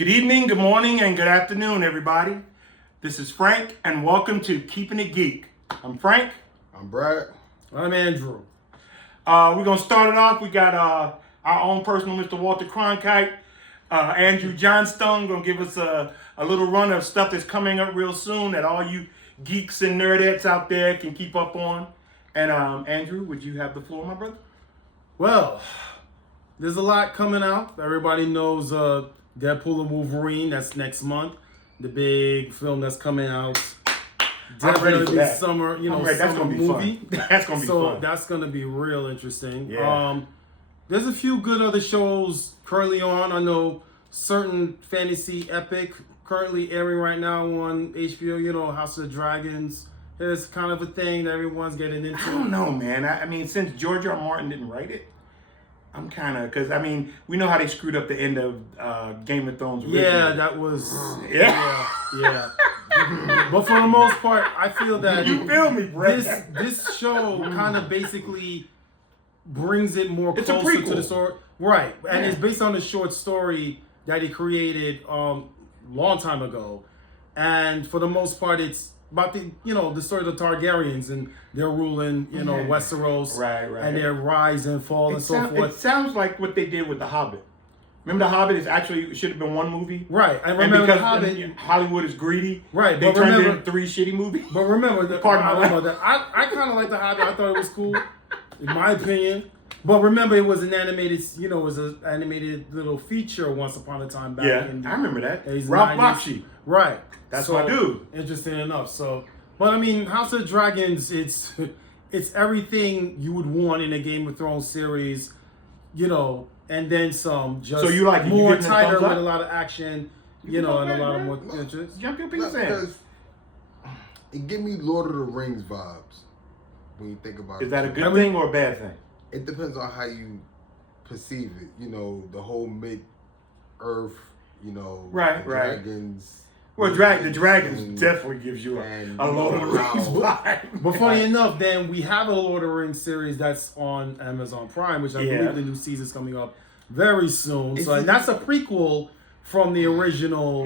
Good evening, good morning, and good afternoon, everybody. This is Frank, and welcome to Keeping It Geek. I'm Frank. I'm Brad. I'm Andrew. We're going to start it off. We got our own personal Mr. Walter Cronkite, Andrew Johnstone, going to give us a little run of stuff that's coming up real soon that all you geeks and nerdettes out there can keep up on. And Andrew, would you have the floor, my brother? Well, there's a lot coming out. Everybody knows Deadpool and Wolverine. That's next month. The big film that's coming out. Definitely this summer, that's summer gonna be movie. Fun. That's gonna be so fun. that's gonna be real interesting. Yeah. There's a few good other shows currently on. I know certain fantasy epic currently airing right now on HBO. House of the Dragons. It's kind of a thing that everyone's getting into. I don't know, man. I mean, since George R. R. Martin didn't write it, I'm kind of, because, we know how they screwed up the end of Game of Thrones. Originally. Yeah, that was... Yeah. But for the most part, I feel that... You feel me, Brett? This show kind of basically brings it more closer to the story. Right. And it's based on a short story that he created long time ago. And for the most part, it's about the story of the Targaryens and their rule in Westeros, right, and their rise and fall and so forth. It sounds like what they did with The Hobbit. Remember, The Hobbit should have been one movie, right? I remember because The Hobbit. Hollywood is greedy, right? They turned it into 3 shitty movies. But remember, I kind of like The Hobbit. I thought it was cool, in my opinion. But remember, it was an animated, animated little feature once upon a time back in I remember that. Ralph Bakshi. Right. That's my dude. Interesting enough. So, but House of the Dragons, it's everything you would want in a Game of Thrones series, and then some. Just so you like more tighter with a lot of action, and a lot of more interest. Jump your piece in. It give me Lord of the Rings vibes when you think about it. Is that a good thing or a bad thing? It depends on how you perceive it. The whole mid-earth, right. dragons. Well, the dragons definitely gives you a Lord of the Rings vibe. But funny enough, then we have a Lord of the Rings series that's on Amazon Prime, which I believe the new season's coming up very soon. And that's a prequel from the original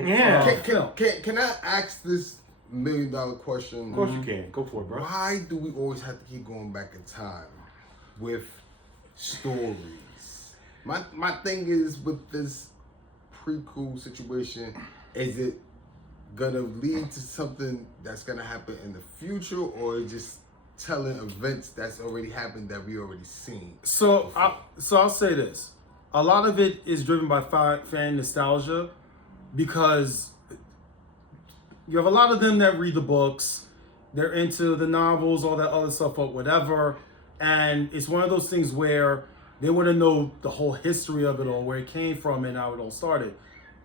film. Can I ask this $1 million question? Of course you can. Go for it, bro. Why do we always have to keep going back in time with stories? My thing is with this prequel situation, is it gonna lead to something that's gonna happen in the future, or just telling events that's already happened that we already seen? So I'll say this: a lot of it is driven by fan nostalgia, because you have a lot of them that read the books, they're into the novels, all that other stuff, but whatever. And it's one of those things where they want to know the whole history of it all, where it came from and how it all started.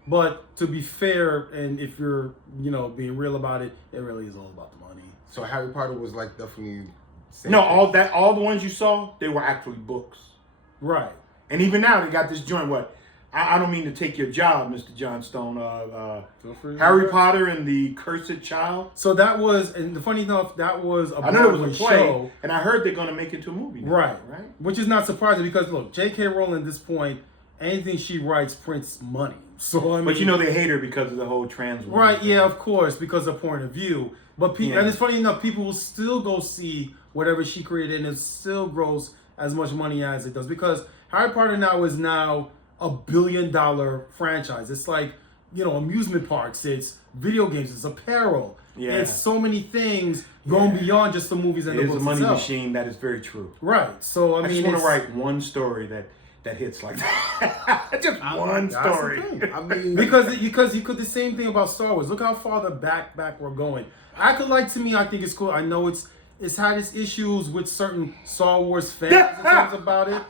But to be fair, and if you're, being real about it, it really is all about the money. So Harry Potter was definitely... No, all the ones you saw, they were actually books. Right. And even now, they got this joint, I don't mean to take your job, Mr. Johnstone. Harry Potter and the Cursed Child. So that was, and the funny enough, that was I know it was a play, show. And I heard they're going to make it into a movie now, right? Which is not surprising, because look, J.K. Rowling at this point, anything she writes prints money. So but they hate her because of the whole trans woman. Right? Yeah, of course, because of point of view. But and it's funny enough, people will still go see whatever she created, and it still grows as much money as it does, because Harry Potter is now $1 billion franchise. It's like, amusement parks, it's video games, it's apparel. Yeah. It's so many things going beyond just the movies and the books. It is a money itself. machine. That is very true. Right. So I just want to write one story that hits like that. Just one story. Because you could the same thing about Star Wars. Look how far back we're going. I think it's cool. I know it's had its issues with certain Star Wars fans and things about it.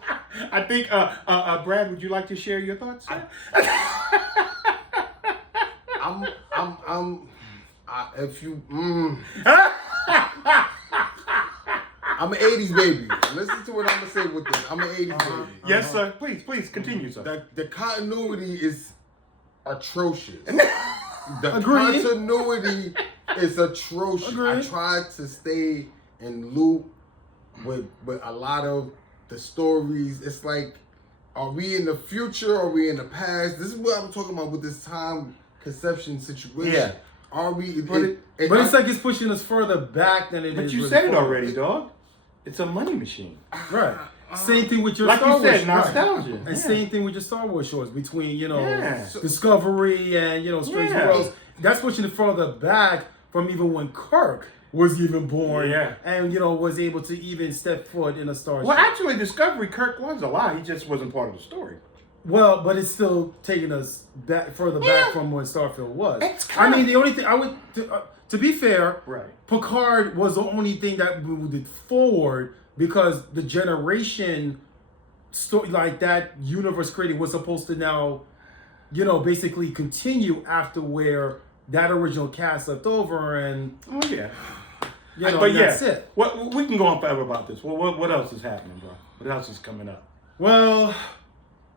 I think, Brad, would you like to share your thoughts? I'm an 80s baby. Listen to what I'm gonna say with this. I'm an 80s baby. Yes, sir. Please continue, sir. The continuity is atrocious. The Agreed. continuity is atrocious. Agreed. I tried to stay in loop with a lot of the stories. It's like, Are we in the future? Are we in the past? This is what I'm talking about with this time conception situation. Yeah. Are we? But it's like it's pushing us further back than it is. But you really said it forward. already, dog. It's a money machine. Right. Same thing with your Like Star you said, Wars. nostalgia. And Yeah. same thing with your Star Wars shows between, Yeah. Discovery and, Strange Yeah. Worlds. That's pushing it further back from even when Kirk was even born. Yeah. And, was able to even step foot in a Star Well, Ship. actually, Discovery, Kirk was alive. He just wasn't part of the story. Well, but it's still taking us further Yeah. back from when Starfield was. It's I kind mean, of- the only thing I would, to be fair, Right. Picard was the only thing that moved it forward because the generation story, like that universe created, was supposed to now, basically continue after where that original cast left over, and Oh, yeah. but that's it. What we can go on forever about this. Well, what else is happening, bro? What else is coming up? Well,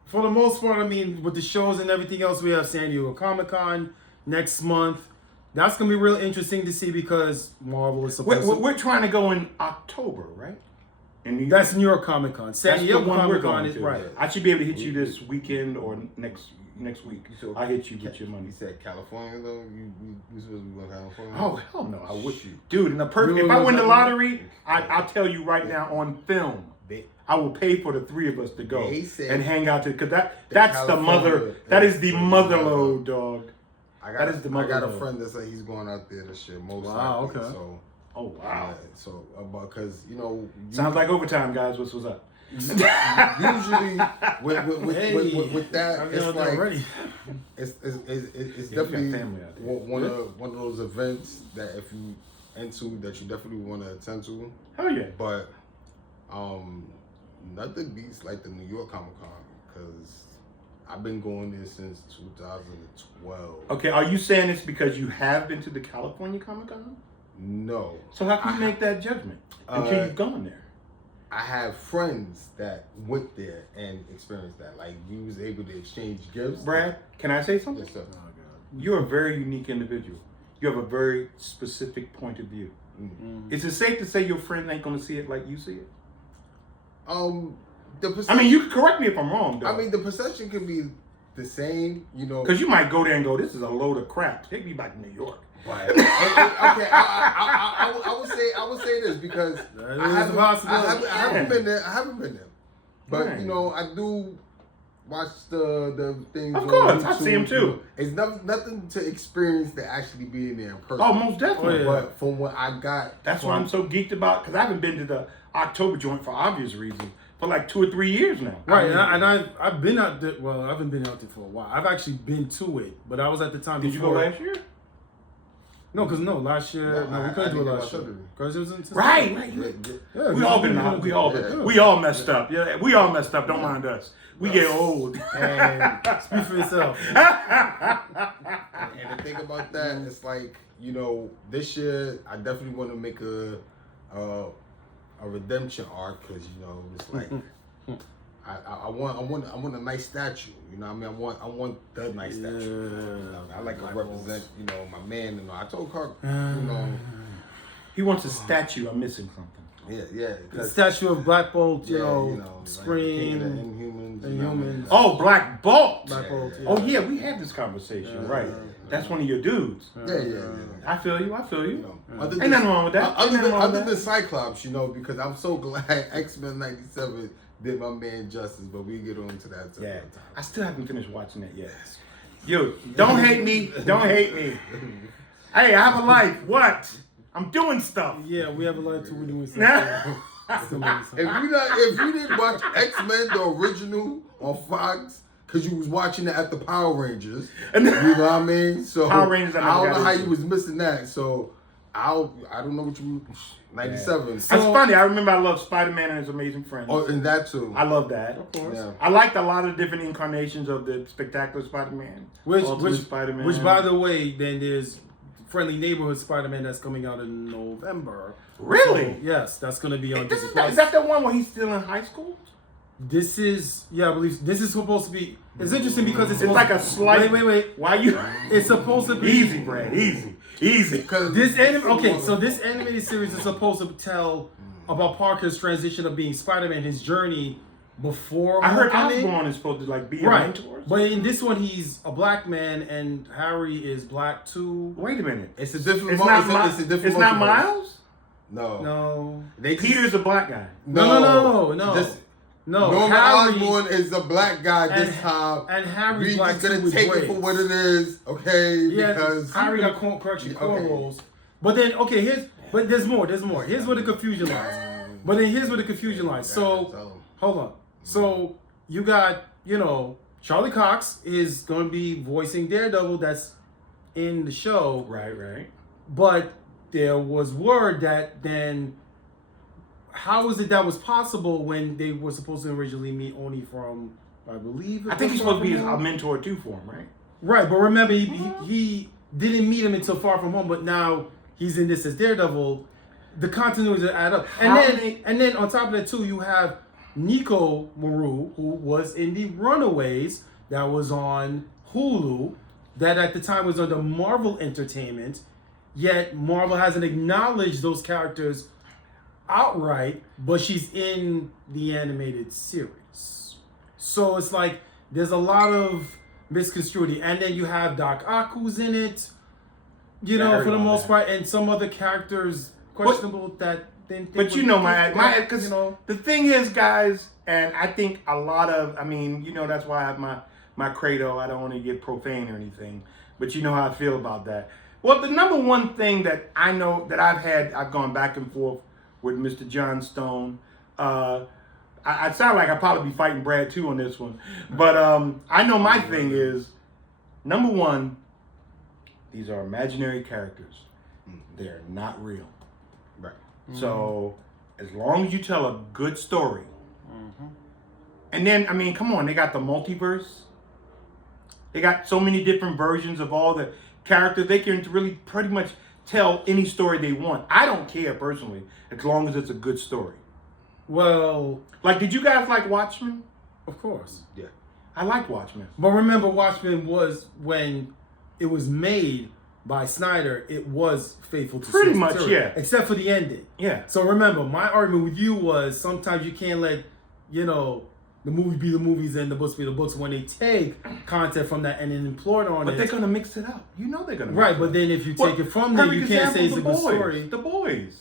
for the most part, I mean, with the shows and everything else, we have San Diego Comic-Con next month. That's gonna be real interesting to see because Marvel is supposed to. We're trying to go in October, right? And That's New York Comic Con. San that's the Diego one we're Comic Con going is to. right. I should be able to hit you this weekend or next week. So I'll hit you with your money. You said California though. You supposed to be going to California? Oh hell no! I wish you, dude. In the perfect, You if I win the know- lottery, I'll tell you right now on film, They- I will pay for the three of us to go They said and hang out because that's the California mother. That is the is mother the load, dog. I got a mother. friend that said he's going out there this year. Most Wow, likely. okay. So Oh wow! yeah, so because Sounds like overtime, guys. What's up? usually with that I've it's done that like already. it's Yeah, you got definitely family out there. one of those events that if you into that you definitely want to attend to. Hell yeah! But nothing beats like the New York Comic Con because I've been going there since 2012. Okay, are you saying it's because you have been to the California Comic Con? No. So how can you make that judgment until you've gone there? I have friends that went there and experienced that. Like we was able to exchange gifts. Brad, can I say something? Yes, sir. You're a very unique individual. You have a very specific point of view. Is it safe to say your friend ain't gonna see it like you see it? The perception, I mean, you can correct me if I'm wrong, though. I mean, the perception can be the same, because you might go there and go, "This is a load of crap. Take me back to New York." But okay, I would say this because I haven't been there. But Right. I do watch the things. Of on course, I YouTube, see 'em too. It's nothing to experience to actually being there in person. Oh, most definitely. Oh, yeah. But from what I got, That's why I'm so geeked about, because I haven't been to the October joint for obvious reasons for like 2 or 3 years now. Right, and I've been out there. Well, I haven't been out there for a while. I've actually been to it, but I was at the time. Did you go before. last year? No, last year. No, we couldn't do it I last think year it was because it was in Right. Yeah, We all been out. We all messed up. Yeah, we all messed up. Don't mind us. We get old. And speak for yourself. And to think about that, it's like this year I definitely want to make a redemption arc because it's like I want a nice statue. You know what I mean? I want the nice statue. I like to represent my man. I told Kirk He wants a statue. I'm missing something. yeah. The statue of Black Bolt, like Scream, the Inhumans. Inhumans. Oh, Black Bolt. Black Bolt. Oh yeah, we had this conversation, right? That's one of your dudes. Yeah. I feel you. Other Ain't nothing wrong with that. Other than Cyclops, because I'm so glad X-Men 97 did my man justice, but we get on to that. Yeah, I still haven't finished watching that yet. Yo, don't hate me. Don't hate me. Hey, I have a life. What? I'm doing stuff. Yeah, we have a lot to doing If you didn't watch X-Men the original on Fox, because you was watching it at the Power Rangers, you know what I mean? So Power Rangers, I don't know how you was missing that. So I don't know what you 97. That's funny. I remember I loved Spider-Man and His Amazing Friends. Oh, and that too. I love that. Of course. Yeah. I liked a lot of different incarnations of the Spectacular Spider-Man. Ultimate Spider-Man. Which, by the way, then there's Friendly Neighborhood Spider-Man that's coming out in November. Really? So, yes, that's going to be on Disney Is Plus. that the one where he's still in high school? This is, I believe this is supposed to be. It's interesting because it's It's like a slight. Wait. Why you? It's supposed to be Easy, Brad. Easy. Because This this animated series is supposed to tell about Parker's transition of being Spider-Man, his journey before. I heard Homecoming. Osborn is supposed to like be a Right, mentor. but in this one he's a black man and Harry is black too. Wait a minute. It's a different. It's not. It's a different. It's not multiverse. Miles. No. Peter's a black guy. No. Just, No. Norman Harry, Osborn is a black guy this and- time. and Harry's We black just gonna too with take it braids. for what it is, okay? Yeah, Because Harry got cornrows. But then but there's more. Here's where the confusion lies. But then here's where the confusion lies. So hold on. So you got, Charlie Cox is going to be voicing Daredevil. That's in the show. Right. But there was word that then, how is it that was possible when they were supposed to originally meet only from, I believe. I think he's supposed to be a mentor too for him, right? Right, but remember he didn't meet him until Far From Home, but now he's in this as Daredevil. The continuity add up, and then on top of that too, you have Nico Maru, who was in the Runaways, that was on Hulu, that at the time was under Marvel Entertainment, yet Marvel hasn't acknowledged those characters outright, but she's in the animated series. So it's like there's a lot of misconstruity, and then you have Doc Ock who's in it, for the most part, and some other characters questionable that didn't think. But because the thing is, guys, and I think a lot of, that's why I have my credo. I don't want to get profane or anything, but you know how I feel about that. Well, the number one thing that I know that I've gone back and forth with Mr. John Stone. I sound like I'd probably be fighting Brad too on this one, but I know my thing is, number one, these are imaginary characters. They're not real. Right. So as long as you tell a good story, and then come on, they got the multiverse. They got so many different versions of all the characters. They can really pretty much tell any story they want. I don't care personally, as long as it's a good story. Well, like, did you guys like Watchmen? Of course. Yeah. I like Watchmen. But remember, Watchmen was, when it was made by Snyder, it was faithful to pretty source much, material, yeah. except for the ending. Yeah. So remember, my argument with you was sometimes you can't let, the movies be the movies and the books be the books when they take content from that and then employ it on But it. they're gonna mix it up. You know they're gonna. Right, but then if you take it from there, you can't say it's a good story. The Boys.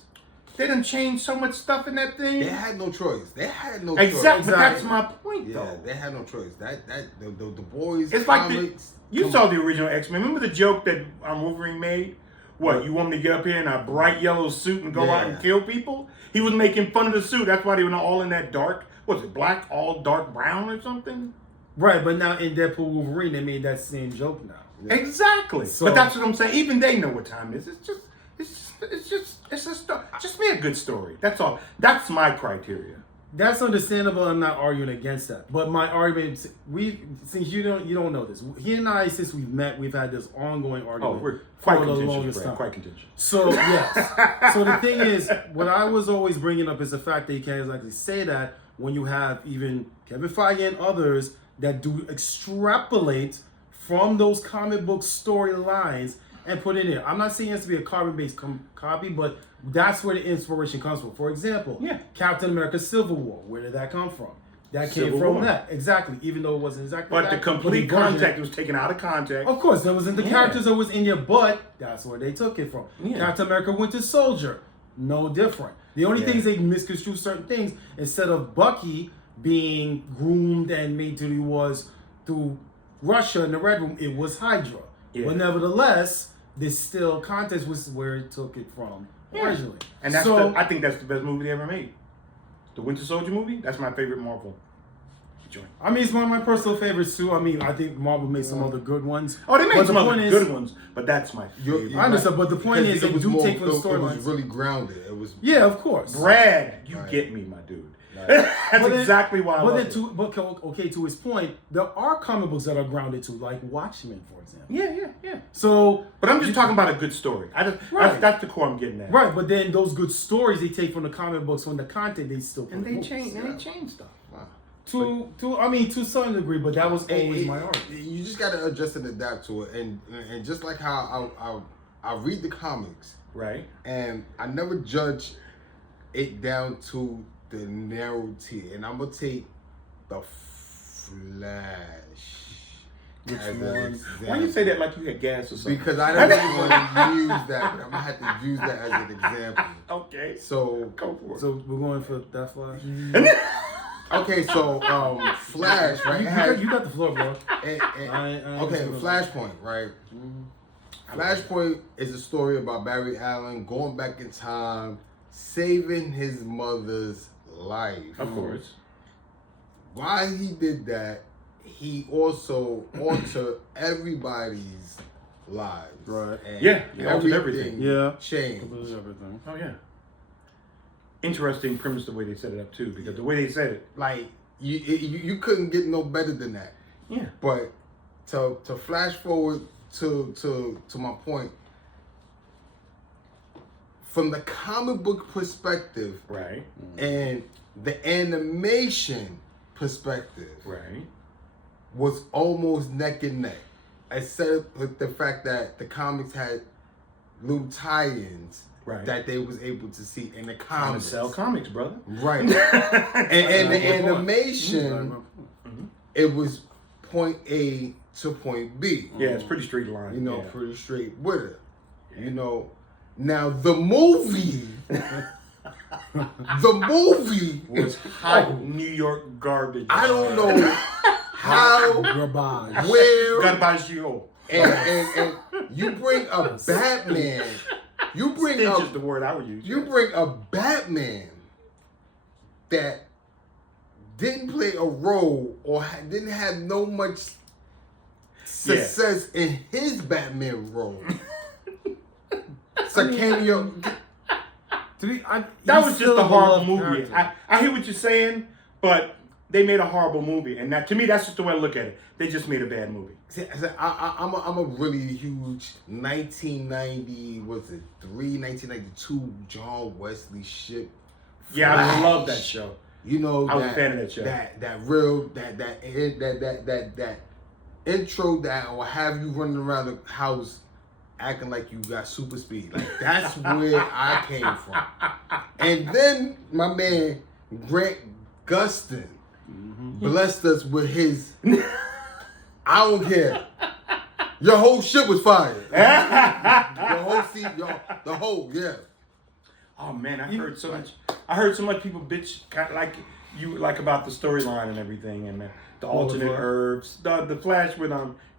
They done changed so much stuff in that thing. They had no choice. Exactly. choice. But that's my point, Yeah, though. they had no choice. The Boys. It's comics, like you saw the original X-Men. Remember the joke that Wolverine made? What, you want me to get up here in a bright yellow suit and go out and kill people? He was making fun of the suit. That's why they were all in that dark. Was it black, all dark brown or something? Right, but now in Deadpool Wolverine, they made that same joke now. Yeah. Exactly. So, but that's what I'm saying. Even they know what time it is. It's just be a good story. That's all. That's my criteria. That's understandable. I'm not arguing against that. But my argument, since you don't know this, he and I, since we've met, we've had this ongoing argument. Oh, we're quite for the contentious, longest Brad, time. quite contentious. So yes. So the thing is, what I was always bringing up is the fact that you can't exactly say that when you have even Kevin Feige and others that do extrapolate from those comic book storylines and put it in. I'm not saying it has to be a carbon-based copy, but that's where the inspiration comes from. For example, Captain America Civil War. Where did that come from? That came Civil from War. that. Exactly. Even though it wasn't exactly But that. the complete but the version- context was taken out of context. Of course, there wasn't the characters that was in there, but that's where they took it from. Yeah. Captain America Winter Soldier. No different. The only thing is they misconstrue certain things. Instead of Bucky being groomed and made to he was through Russia in the Red Room, it was Hydra. Yeah. But nevertheless, this still context was where it took it from originally. And that's I think that's the best movie they ever made. The Winter Soldier movie, that's my favorite Marvel joint. I mean, it's one of my personal favorites too. I mean, I think Marvel made some other good ones. Oh, they made But some the other point is- good ones, but that's my favorite. I understand, but the point is, they it was do more, take from the it storylines. was really grounded. It was Of course. Brad, you get me, my dude. That's exactly why I love it. To his point, there are comic books that are grounded too, like Watchmen, for example. Yeah. So, But I'm just talking about a good story. That's the core I'm getting at. right, but then those good stories they take from the comic books, from the content they still put And in they movies. change stuff. Wow. To some degree, but that was always my argument. You just gotta adjust and adapt to it, and just like how I read the comics, Right. and I never judge it down to the narrow tier, and I'm gonna take the Flash. Which as an one? example. Why you say that like you had gas or something? Because I don't really want to use that, but I'm gonna have to use that as an example. Okay. So Go for it. So we're going for that Flash. okay, so Flash, right? You got the floor, bro. Okay, Flashpoint, right? Flashpoint is a story about Barry Allen going back in time, saving his mother's life. Of course. While he did that, he also altered everybody's lives. Right. And Yeah, he altered everything. Yeah. Changed. Completely everything. Oh yeah. Interesting premise the way they set it up too, because the way they said it. Like you couldn't get no better than that. Yeah. But to flash forward to my point, from the comic book perspective Right. and the animation perspective, Right. was almost neck and neck, except with the fact that the comics had little tie-ins Right. that they was able to see in the Trying to comics. sell comics, brother. Right. and the animation, it was point A to point B. Yeah, it's pretty straight line. You know, yeah. pretty straight with it. You know, now the movie, was hot New York garbage. I don't know how, Garbage. where, Garbaggio. and you bring a Batman. You bring Stench a is the word I would use. you bring a Batman that didn't play a role or didn't have no much success in his Batman role. It's a cameo. That was just a horrible movie. I hear what you're saying, but they made a horrible movie, and that, to me, that's just the way I look at it. They just made a bad movie. See, I'm a really huge 1992 John Wesley shit. Yeah, I Flash. love that show. You know, I was a fan of that show. That intro that will have you running around the house acting like you got super speed. Like that's where I came from. And then my man Grant Gustin blessed us with his I don't care. Your whole shit was fire. Your whole the whole, yeah. Oh man, I heard so much people bitch kind of like about the storyline and everything, and the alternate herbs, the Flash with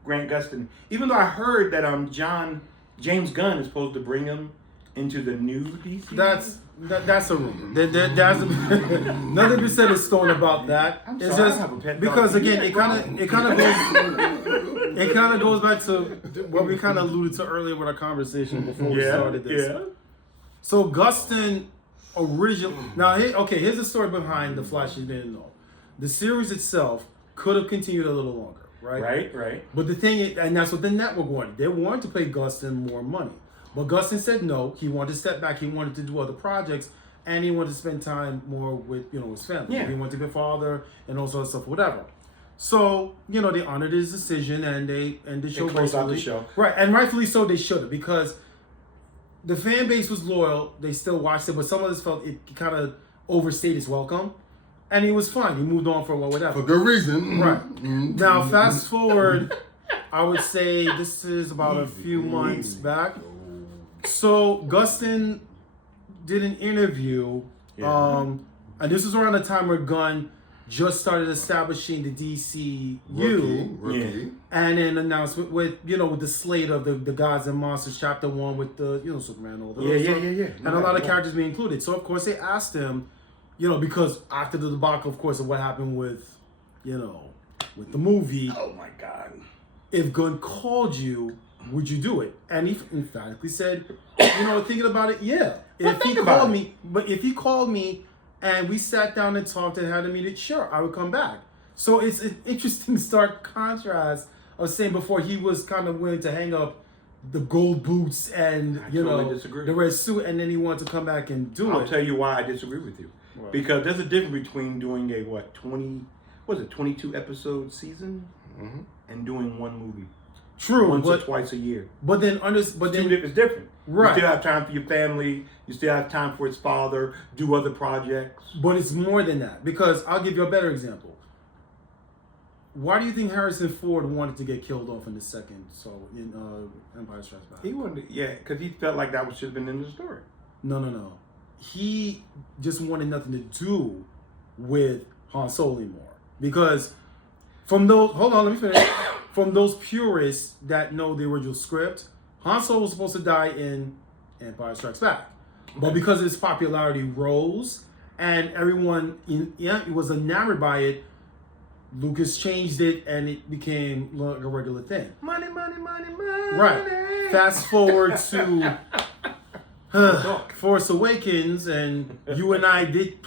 Grant Gustin. Even though I heard that James Gunn is supposed to bring him into the new DC. That's a rumor. There's nothing to be said in stone about that. I'm It's sorry, just I have a pet because dog. again, it kind of goes back to what we kind of alluded to earlier with our conversation before we started this. Yeah. So Gustin here's the story behind the Flash you didn't know. The series itself could have continued a little longer, right? Right. But the thing is, and that's what the network wanted. They wanted to pay Gustin more money. But Gustin said no. He wanted to step back. He wanted to do other projects, and he wanted to spend time more with his family. Yeah. He wanted to be a father and all sorts of stuff, whatever. So they honored his decision, and the show closed out the basically- show. right, and rightfully so. They should have, because the fan base was loyal. They still watched it, but some of us felt it kind of overstayed its welcome, and he was fine. He moved on for a while, whatever. For good reason. Right. Now, fast forward, I would say this is about a few months back. So, Gustin did an interview, and this was around the time where Gunn just started establishing the DCU, Rookie. and an announcement with the slate of the Gods and Monsters Chapter 1 with the Superman, all the Yeah. and a lot of characters being included. So of course they asked him, because after the debacle, of course, of what happened with the movie, Oh my God. if Gunn called you, would you do it? And he emphatically said, thinking about it, yeah. If he called me and we sat down and talked and had a meeting, sure, I would come back. So it's an interesting stark contrast of saying before he was kind of willing to hang up the gold boots and I totally disagree. the red suit, and then he wanted to come back and do I'll it. tell you why I disagree with you. Right. Because there's a difference between doing a 22 episode season and doing one movie. True, Once or but twice a year. It's different. Right. You still have time for your family. You still have time for his father. Do other projects. But it's more than that, because I'll give you a better example. why do you think Harrison Ford wanted to get killed off in the second in Empire Strikes Back? He wanted, because he felt like that should have been in the story. No. He just wanted nothing to do with Han Solo anymore. Because from those, hold on, let me finish. From those purists that know the original script, Han Solo was supposed to die in Empire Strikes Back. But because his popularity rose and everyone was enamored by it, Lucas changed it and it became like a regular thing. Money. Right. Fast forward to Force Awakens, and you and I did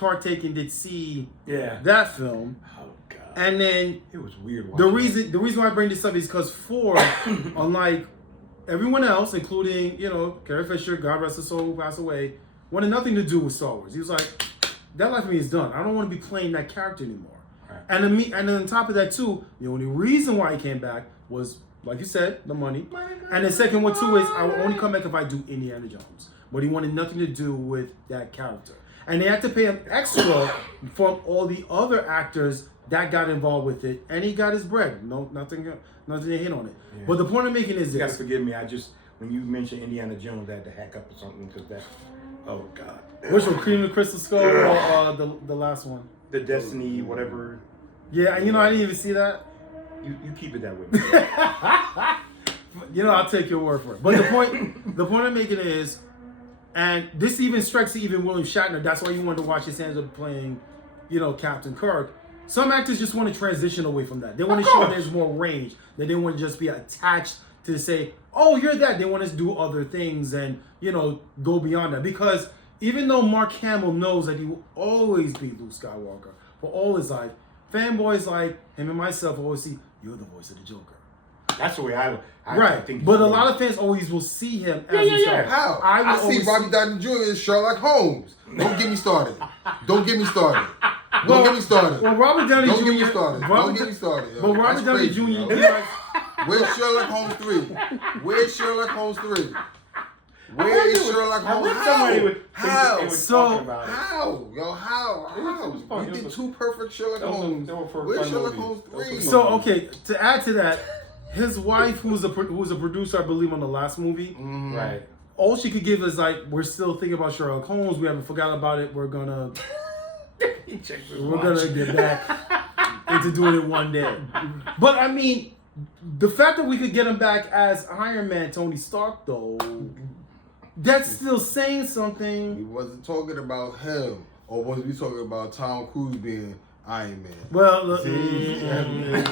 see that film. Oh God. And then it was weird. The reason why I bring this up is because Ford, unlike everyone else, including Carrie Fisher, God rest her soul, who passed away, wanted nothing to do with Star Wars. He was like, that life for me is done. I don't want to be playing that character anymore. Right. And then on top of that too, the only reason why he came back was, like you said, the money. And the second one too is, I will only come back if I do Indiana Jones. But he wanted nothing to do with that character. And they had to pay him extra from all the other actors that got involved with it, and he got his bread. No, nothing to hit on it. Yeah. But the point I'm making is this. You gotta forgive me. When you mentioned Indiana Jones, I had to hack up or something because that. Oh God. Which one? Cream of Crystal Skull or the last one? The Destiny, whatever. Yeah, I didn't even see that. You keep it that way. I'll take your word for it. But the point I'm making is, and this even strikes to even William Shatner. That's why you wanted to watch his hands up playing, Captain Kirk. Some actors just want to transition away from that. They want to show there's more range. That they want to just be attached to say, oh, you're that. They want us to do other things and, go beyond that. Because even though Mark Hamill knows that he will always be Luke Skywalker for all his life, fanboys like him and myself always see, you're the voice of the Joker. That's the way I think. But a lot of fans always will see him as himself. How? I see Robbie Downey Jr. as Sherlock Holmes. Don't get me started. Don't get me started. Well, Robert Downey Jr. Don't get me started. Don't get me started. But Robert Downey Jr. Where's Sherlock Holmes 3? Where's Sherlock Holmes 3? Where is Sherlock Holmes? How? You did two perfect Sherlock Holmes. Where's Sherlock Holmes 3? So, okay, to add to that, his wife, who was a producer, I believe, on the last movie, right? All she could give is like, we're still thinking about Sherlock Holmes. We haven't forgot about it. We're gonna get back into doing it one day. But I mean, the fact that we could get him back as Iron Man, Tony Stark, though, that's still saying something. We wasn't talking about him, or was we talking about Tom Cruise being Iron Man? Well, listen. I don't know.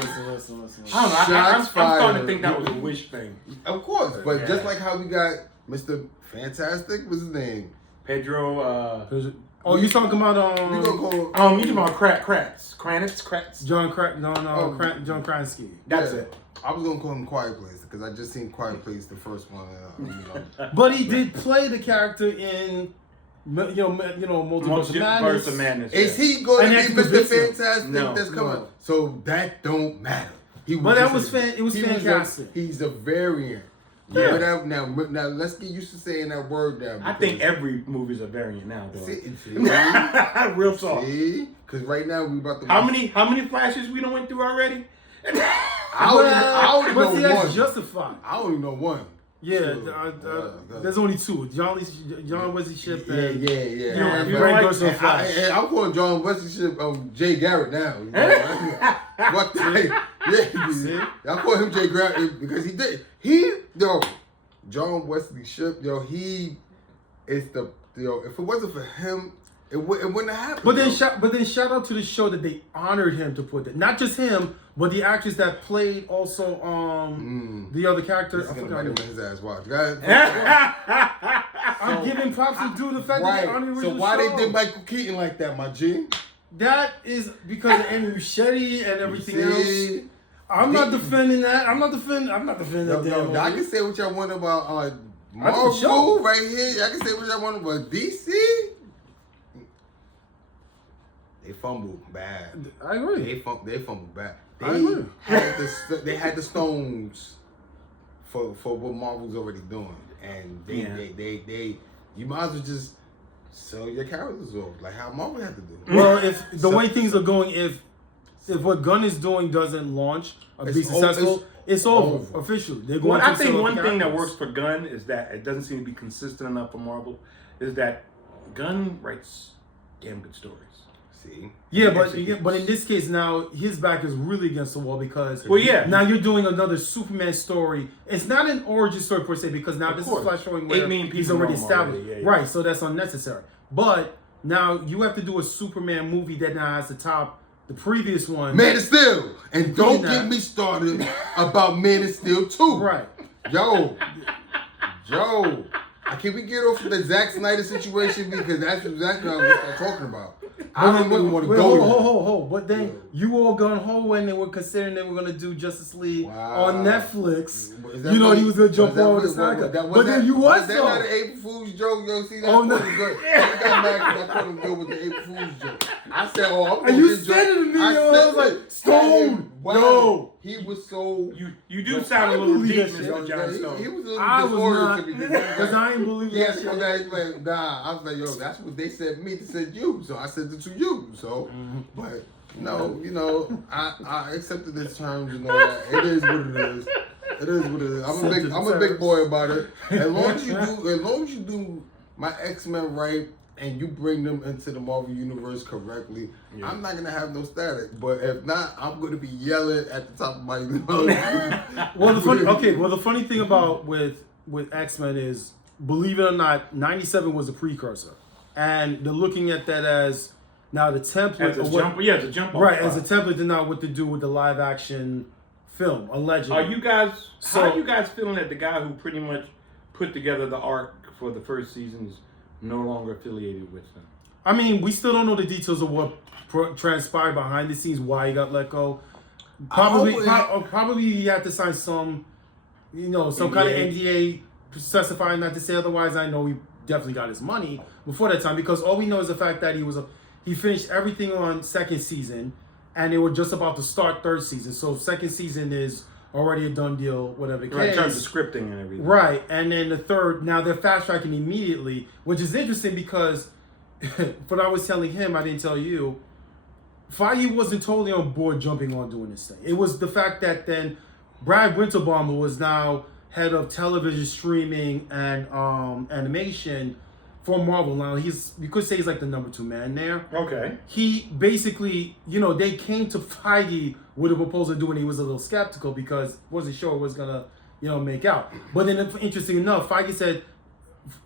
I'm starting to think that was a wish thing. Of course, but just like how we got Mr. Fantastic, what's his name? Pedro. Oh, you talking about we gonna call you talking about Kratz? John Krasinski. That's it. I was gonna call him Quiet Place because I just seen Quiet Place, the first one. But he did play the character in, Multiverse of Madness. Is he going to be Mr. Fantastic? No, that's coming. No. So that don't matter. It was fantastic. He's a variant. Yeah. Now let's get used to saying that word now. I think every movie's a variant now, though. Real talk. See? Because right now we about to. How many flashes we done went through already? I only know one. Justified. I only know one. Yeah, there's only two. John Wesley Shipp and I'm calling John Wesley Shipp Jay Garrett now. What the? I call him Jay Garrett because he did. John Wesley Shipp, he is the if it wasn't for him, it wouldn't have happened. But then shout out to the show that they honored him to put that. Not just him, but the actress that played also the other character. I forgot his ass watch. I'm giving props to do the fact that they honored the original show. So why they did Michael Keaton like that, my G? That is because of Amy Muschietti and everything else. I'm not defending that. I'm not defending that. No, I can say what y'all want about Marvel right here. I can say what y'all want about DC. They fumbled bad. I agree. They fumbled bad. I agree. They had the stones for what Marvel's already doing, and they you might as well just sell your characters off like how Marvel had to do. Well, if the way things are going, if if what Gunn is doing doesn't launch or be It's successful, it's over over. officially. They're Well, going I to think sell one the thing that characters. works for Gunn is that it doesn't seem to be consistent enough for Marvel. Is that Gunn writes damn good stories. See? Yeah, Actually, but in this case now his back is really against the wall because Well, yeah. now you're doing another Superman story. It's not an origin story per se because now Of this course. is Flash showing 8 where million he's people already know him established, already, yeah. right? So that's unnecessary. But now you have to do a Superman movie that now has to top the previous one. Man of Steel. And don't Nah. get me started about Man of Steel 2. Right. Yo. Can we get off of the Zack Snyder situation because that's exactly what I'm talking about. I don't even want to Wait, go hold. there. But then you all gone home when they were considering they were gonna do Justice League Wow. on Netflix. Is that You know really- he was gonna jump that on really- the Snyder. that- But then you was that though. not an April Fool's joke? Yo, see, that Oh, no. was good. I got mad because I couldn't go with the April Fool's joke. I said, I'm And going you to said it to me, yo. I said was like, it. Stone, Wow. yo. He was so... You do sound a little believe deep, that Mr. shit. John He Stone. was a little I was disoriented not, to me. because I ain't believe Yes, that shit. okay, nah. I was like, yo, that's what they said me to send you, so I sent it to you. So, but no, I accepted this terms. It is what it is. It is what it is. I'm a big boy about it. As long as you do my X-Men right and you bring them into the Marvel universe correctly, Yeah. I'm not gonna have no static. But if not, I'm gonna be yelling at the top of my lungs. Well, the funny thing about with X-Men is, believe it or not, 97 was a precursor, and they're looking at that as now the template As a of what, jump, as a jump off right, as a spot. template to now what to do with the live action film. Allegedly, Are you guys? So- how are you guys feeling that the guy who pretty much put together the arc for the first season is no longer affiliated with them? I mean, we still don't know the details of what transpired behind the scenes, why he got let go. Probably he had to sign some, some kind of NDA specifying not to say otherwise. I know he definitely got his money before that time because all we know is the fact that he finished everything on second season, and they were just about to start third season. So second season is already a done deal, whatever the case. Right, in terms of scripting and everything. Right, and then the third, now they're fast tracking immediately, which is interesting because what I was telling him, I didn't tell you, Feige wasn't totally on board jumping on doing this thing. It was the fact that then Brad Winterbaumer was now head of television streaming and animation for Marvel. Now you could say he's like the number 2 man there. Okay. He basically, they came to Feige with a proposal doing. He was a little skeptical because wasn't sure it was gonna, make out. But then, interesting enough, Feige said,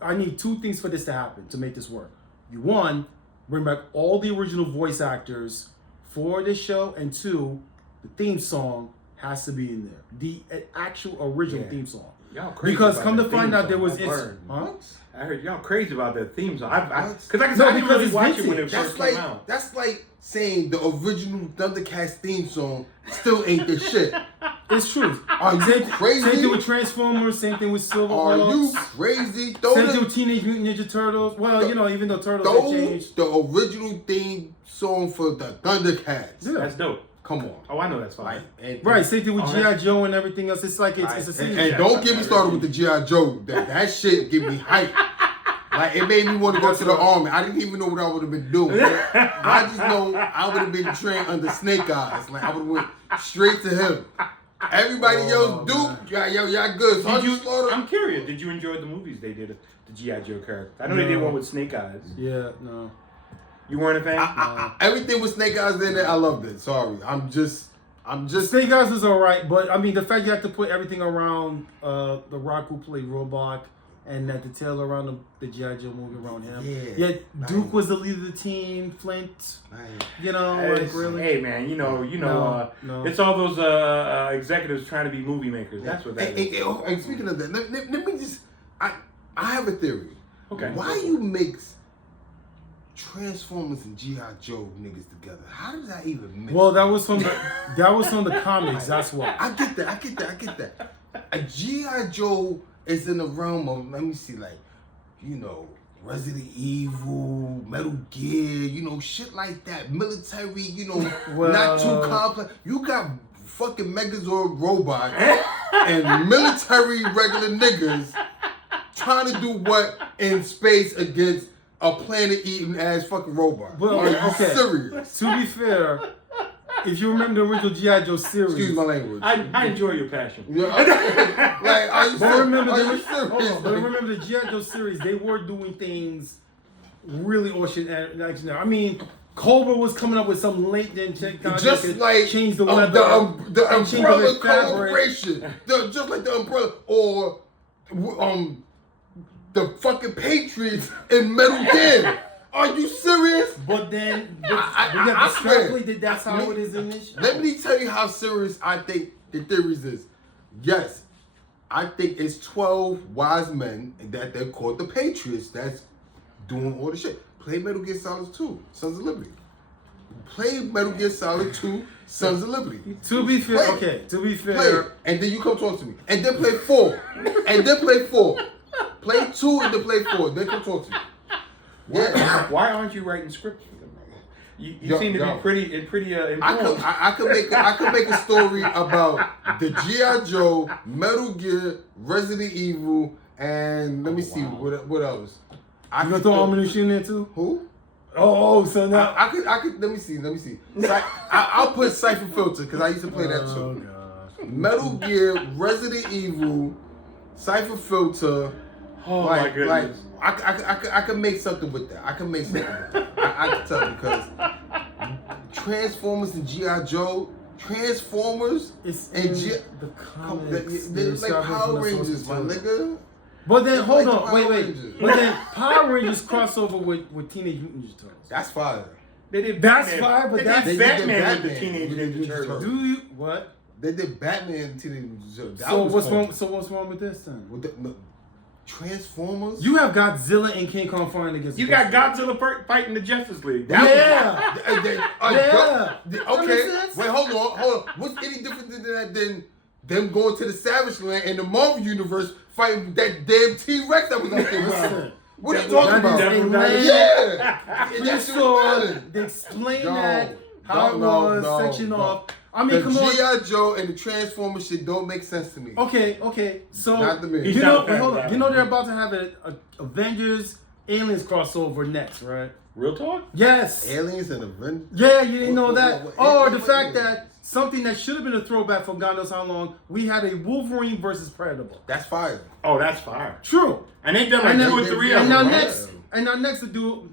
"I need 2 things for this to happen to make this work. One, bring back all the original voice actors for this show, and 2, the theme song has to be in there, the actual original theme song." Y'all crazy Because about come to that find theme out there song. was I've heard. huh? I heard y'all crazy about that theme song. Because I No, didn't because really it's watch it when vintage. it first came out. That's like saying the original Thundercats theme song still ain't the shit. It's true. Are you crazy? Same thing with Transformers. Same thing with Are Silverhawks. you crazy? Same thing with Teenage Mutant Ninja Turtles. Well, even though Turtles have changed. The original theme song for the Thundercats. Yeah. That's dope. Come on. Oh, I know that's fine. Right, same thing with Oh, G.I. Joe and everything else. It's like it's a And, scene. and don't get me started with the G.I. Joe. That shit give me hype. Like, it made me want to go to the army. I didn't even know what I would have been doing. I just know I would have been trained under Snake Eyes. Like, I would have went straight to him. Everybody else, Duke, y'all good. So I'm curious. Did you enjoy the movies they did, the G.I. Joe character? I know they did one with Snake Eyes. Yeah, no. You weren't a fan? everything with Snake Eyes in it, I loved it. Sorry. I'm just Snake Eyes is alright, but I mean the fact you have to put everything around the Rock who played Robot and that the tail around the G.I. Joe movie around him. Yeah. Yet Duke was the leader of the team, Flint. Like really. Hey man, No. it's all those executives trying to be movie makers. That's what that is. And speaking of that, let me just I have a theory. Okay. Why you mix Transformers and G.I. Joe niggas together? How does that even mix? Well, that was from the comics. That's why. I get that. A G.I. Joe is in the realm of, let me see, like, Resident Evil, Metal Gear, shit like that. Military, not too complex. You got fucking Megazord robot and military regular niggas trying to do what in space against a planet-eating ass fucking robot. Well, Are you okay. serious? To be fair, if you remember the original G.I. Joe series. Excuse my language. I enjoy your passion. Yeah, like, are you But serious? remember, Are they you were, serious? hold on, but remember the G.I. Joe series, they were doing things really awesome. I mean, Cobra was coming up with some latent technology Just that could like change the weather. the and change umbrella the fabric. cooperation, just like the umbrella, or the fucking Patriots in Metal Gear. Are you serious? But then, we I have to swear. extrapolate that that's how it is in this show. Let me tell you how serious I think the theories is. Yes, I think it's 12 wise men that they're called the Patriots that's doing all the shit. Play Metal Gear Solid 2, Sons of Liberty. Play Metal Gear Solid 2, Sons of Liberty. To be fair, Play it. okay, to be Play it, fair, and then you come talk to me. And then play 4. And then play 4. Play 2 and then play 4. Then come talk to me. Yeah. Why aren't you writing scripts for them? You Yo, seem to yo. be pretty informed. I could make a story about the G.I. Joe, Metal Gear, Resident Evil, and let me see what else. you gonna throw ammunition in there too? Who? Oh, so now. I could. Let me see. I'll put Cypher Filter because I used to play that Oh, too. gosh. Metal Gear, Resident Evil, Cypher Filter. Oh my goodness. I can make something with that. I can tell because Transformers and G.I. Joe, Transformers It's and in the comics. they're like Power Rangers, my nigga. But then, They're hold like the on, wait. Power Rangers. But then Power Rangers crossover with Teenage Mutant Ninja Turtles. That's fire. They did That's Batman. fine, but they that's- did They did Batman with the Batman Teenage with the Ninja Ninja Turtles. Turtles. Do you what? They did Batman and Teenage Mutant Ninja Turtles. That So was what's fun. wrong? So what's wrong with this then? With the Transformers? You have Godzilla and King Kong fighting against. You got Godzilla fighting the Justice League. Yeah. Yeah. That Okay. makes sense. Wait, hold on. What's any different than that than them going to the Savage Land in the Marvel universe fighting that damn T-Rex that was out there? Listen, What are you talking about? Devil Yeah. And You that shit saw was fun. they explain No, that how it was section off. I mean, the come on. G.I. Joe and the Transformers shit don't make sense to me. Okay. So Not to me. you He's know, not a fan hold of on. that You know one. they're about to have a Avengers Aliens crossover next, right? Real talk? Yes. Aliens and Avengers? Yeah, you didn't know that. Or the What- fact that something that should have been a throwback from God knows how long, we had a Wolverine versus Predator. That's fire. Oh, that's fire. True. And they've done like And then- 2 or 3 And of now them. right? next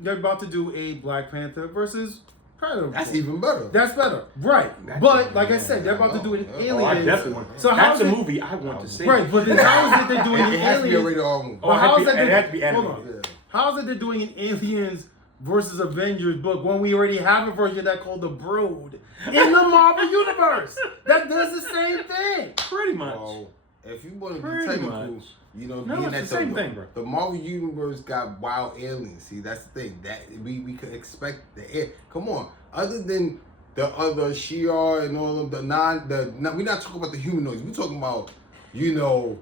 they're about to do a Black Panther versus Predator. That's even better. That's better, right? But like I said, they're about to do an Oh, Aliens. Oh, I definitely want. So That's how's a it- movie I want to see. Right, but then how is it they're doing an It has to be a Aliens? rated R movie. Oh, But how is it that? had to be Hold animated. on. How is it they're doing an Aliens versus Avengers book when we already have a version of that called The Brood in the Marvel universe that does the same thing? Pretty much. Well, if you want to be Pretty technical, much. you know, No, being it's that the same the, thing, bro. The Marvel universe got wild aliens. See, that's the thing that we could expect the air. Come on, other than the other Shi'ar and all of we're not talking about the humanoids. We're talking about, you know,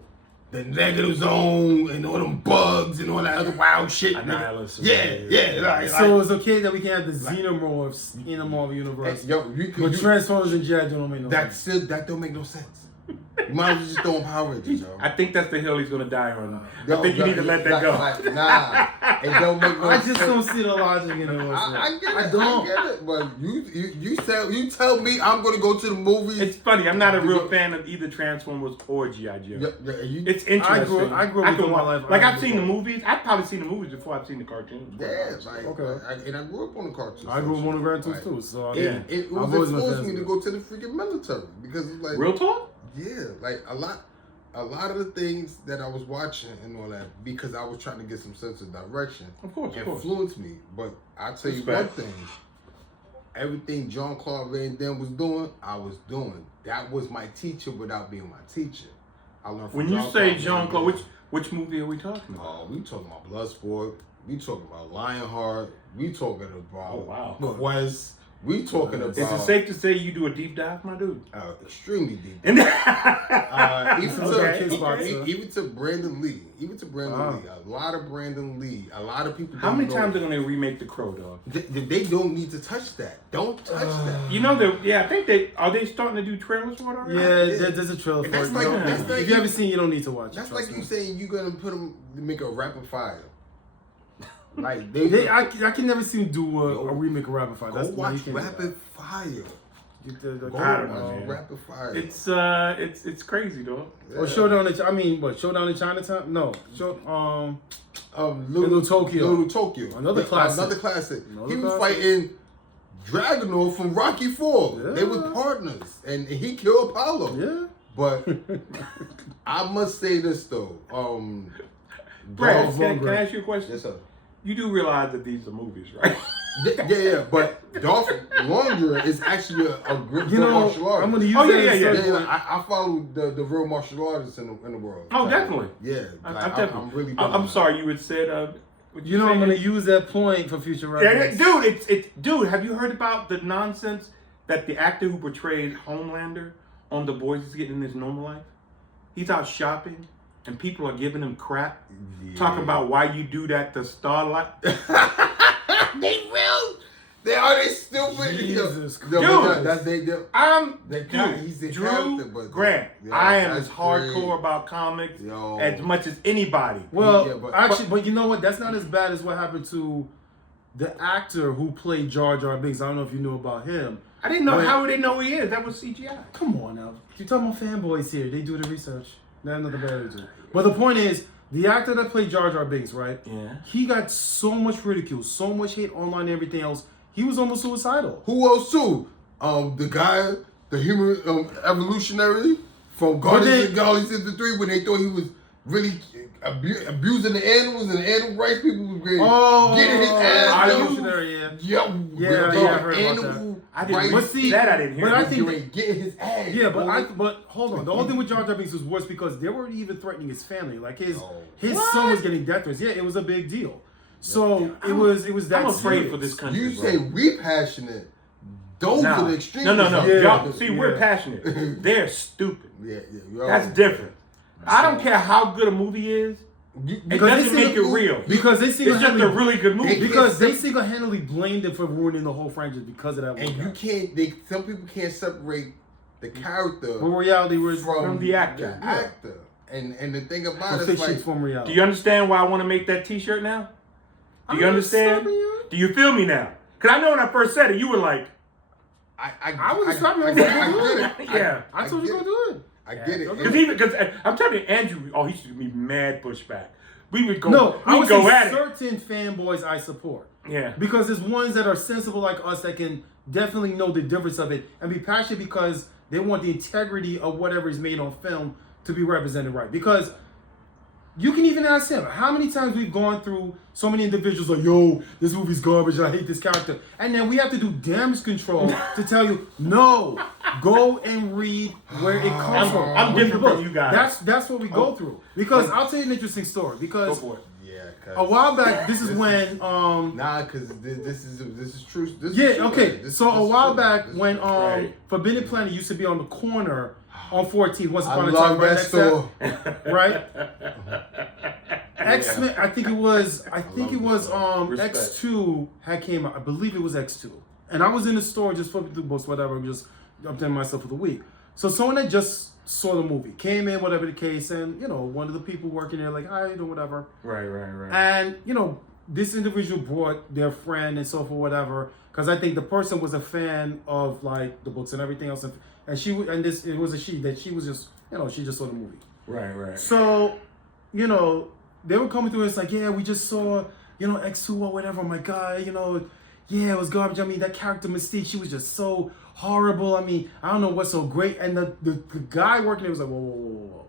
the negative zone and all them bugs and all that other wild shit. Annihilus. Yeah. So it's okay that we can have the xenomorphs in the Marvel universe, Yo, you but could. Transformers and G.I. Joe don't make no sense. That don't make no sense. You might as well just throw in Power Rangers, yo. I think that's the hill he's gonna die on. Yo, I think you need to let that go. Nah, it don't make no I sense. just don't see the logic in it. I get it. I don't. I get it. But you tell me I'm gonna go to the movies. It's funny. I'm not a real fan of either Transformers or G.I. Joe. It's interesting. I grew up with can all my watch- life. Like I I've seen grew the up. movies. I've probably seen the movies before I've seen the cartoons. Yeah, like, Okay. and I grew up on the cartoons. I grew up on the Grand Tours Like, too, so Yeah. It I've was always been influenced fans me of to it. go to the freaking military because it's like Real talk? yeah, like a lot of the things that I was watching and all that because I was trying to get some sense of direction. Of course. Influenced me. But I'll tell you Respect. one thing. Everything Jean-Claude Van Damme was doing, I was doing. That was my teacher without being my teacher. I learned from When you say Van Jean-Claude, Damme. which movie are we talking about? Oh, we talking about Bloodsport. We talking about Lionheart. We talking about Oh, wow. Quest. We talking about Is it safe to say you do a deep dive, my dude? extremely deep. And Even to Brandon Lee. A lot of Brandon Lee. A lot of people. How don't many know. times are they remake The Crow, dog? They don't need to touch that. Don't touch that. You know I think they starting to do trailers for it already? Yeah, there's a trailer for That's it. like- No, that's like if you haven't seen, you don't need to watch it. That's trust like me. you saying you're gonna put them to make a rapid fire. Like I can never see him do a remake of Rapid Fire. go That's watch you can't do that. Rapid Fire. I don't know, man. Rapid fire. It's crazy though. Or Showdown in Showdown in Chinatown? No. Little Tokyo. Little Tokyo. Another classic. He was fighting Dragunov from Rocky 4. Yeah. They were partners, and he killed Apollo. Yeah. But I must say this though. Brad, Dolph can I Lundgren- ask you a question? Yes, sir. You do realize that these are movies, right? Yeah. But Dolph Lundgren is actually a good martial artist. I'm going to use Yeah. I follow the real martial artists in the world. Oh, definitely. Yeah, I'm really. I'm sorry, you had said. I'm going to use that point for future Yeah, reference. dude. Have you heard about the nonsense that the actor who portrayed Homelander on The Boys is getting in his normal life? He's out shopping, and people are giving him crap, talking about why you do that to Starlight. They are stupid. Jesus Dude, he's a Drew character, but Grant. I am as hardcore about comics as much as anybody. Well, but you know what? That's not as bad as what happened to the actor who played Jar Jar Binks. I don't know if you knew about him. I didn't know. How would they know who he is? That was CGI. Come on now. You're talking about fanboys here. They do the research. That's nothing better to do. But the point is, the actor that played Jar Jar Binks, right? Yeah. He got so much ridicule, so much hate online and everything else. He was almost suicidal. Who else too? The guy, the human evolutionary from Guardians of the Galaxy 3, when they thought he was really abusing the animals and the animal rights people was getting his ass. Evolutionary, yeah. I didn't see that. I didn't hear. But I think getting his ass. Yeah, but hold on. The only thing with Jar Jar Binks was worse because they weren't even threatening his family. Like his son was getting death threats. Yeah, it was a big deal. So it was that. I'm afraid serious. for this country. You say we passionate. Those are the extremes. No. Yeah. Y'all, see, we're passionate. They're stupid. Yeah. That's different. I don't care how good a movie is. It doesn't make it real. Because they it's just a really good movie. Because they single-handedly blamed it for ruining the whole franchise because of that. And you can't. Some people can't separate the character from reality from the actor. And the thing about it is like, from reality. Do you understand why I want to make that T-shirt now? Do you understand? Do you feel me now? Because I know when I first said it, you were like, I wasn't stopping you. I get it. Yeah. I told you to go do it. I get it. Because I'm telling you, Andrew, he should be mad pushback. We would go. No, I would go say at it. certain fanboys I support. Yeah. Because there's ones that are sensible like us that can definitely know the difference of it and be passionate because they want the integrity of whatever is made on film to be represented right. Because you can even ask him how many times we've gone through so many individuals like, yo, this movie's garbage, I hate this character. And then we have to do damage control to tell you, no, go and read where it comes from. I'm different from you guys. That's what we go through. Because I'll tell you an interesting story. Because go for it. A while back, this is when because this is true. So a while back when Forbidden Planet used to be on the corner on 14th. Once upon a time, right next to right. X-Men. I think it was X2 had came out. I believe it was X2, and I was in the store just flipping through books, whatever, just updating myself for the week. So someone that just saw the movie came in, whatever the case, and one of the people working there like, hi, whatever. Right. And this individual brought their friend and so forth, whatever, because I think the person was a fan of like the books and everything else, and it was a she that she was just she just saw the movie. Right. So they were coming through and it's like, yeah, we just saw X2 or whatever. I'm like, God, yeah, it was garbage. I mean, that character Mystique, she was just so horrible. I mean, I don't know what's so great. And the guy working there was like, whoa.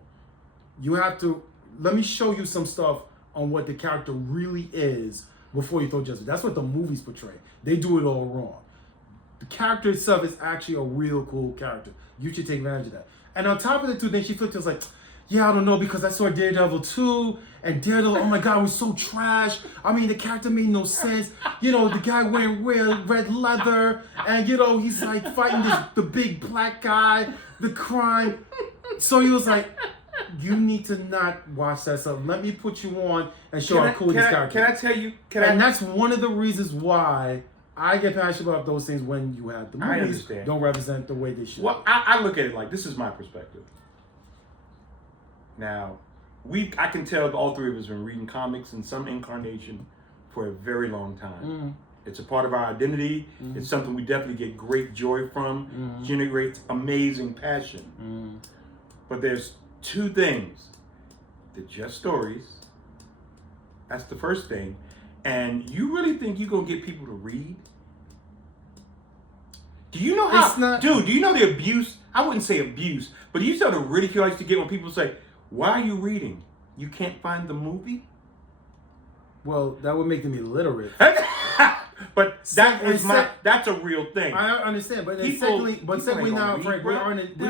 You have to, let me show you some stuff on what the character really is before you throw judgment. That's what the movies portray. They do it all wrong. The character itself is actually a real cool character. You should take advantage of that. And on top of it too, then she flipped and was like, yeah, I don't know, because I saw Daredevil 2, and Daredevil, oh my God, was so trash. I mean, the character made no sense. The guy wearing red leather, and he's like fighting the big black guy, the crime. So he was like, you need to not watch that stuff. Let me put you on and show how cool this character is. Can I tell you? That's one of the reasons why I get passionate about those things when you have the movies don't represent the way they should. Well, I look at it like, this is my perspective. Now, I can tell all three of us have been reading comics in some incarnation for a very long time. It's a part of our identity. It's something we definitely get great joy from. Generates amazing passion. But there's two things. They're just stories. That's the first thing. And you really think you're going to get people to read? Do you know how, dude, do you know the abuse? I wouldn't say abuse, but do you know the ridicule I used to get when people say, why are you reading? You can't find the movie? Well, that would make them illiterate. But that's a real thing. I understand, but secondly now, Frank, we're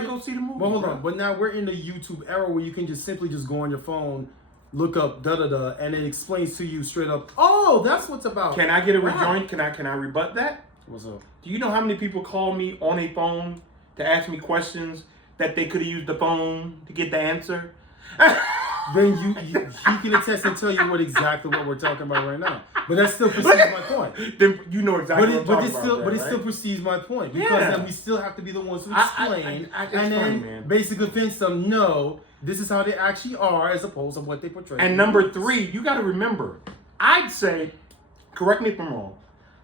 go see the movie. Well, hold on, but now we're in the YouTube era where you can just simply go on your phone, look up and it explains to you straight up. Oh, that's what's about. Can I get a rejoin? Can I rebut that? What's up? Do you know how many people call me on a phone to ask me questions that they could have used the phone to get the answer? Then you can attest and tell you exactly what we're talking about right now. But that still precedes my point. Then you know exactly what I'm talking about. But it still precedes my point. Because then we still have to be the ones who explain and then basically convince them, no, this is how they actually are as opposed to what they portray. And number three, you got to remember, I'd say, correct me if I'm wrong,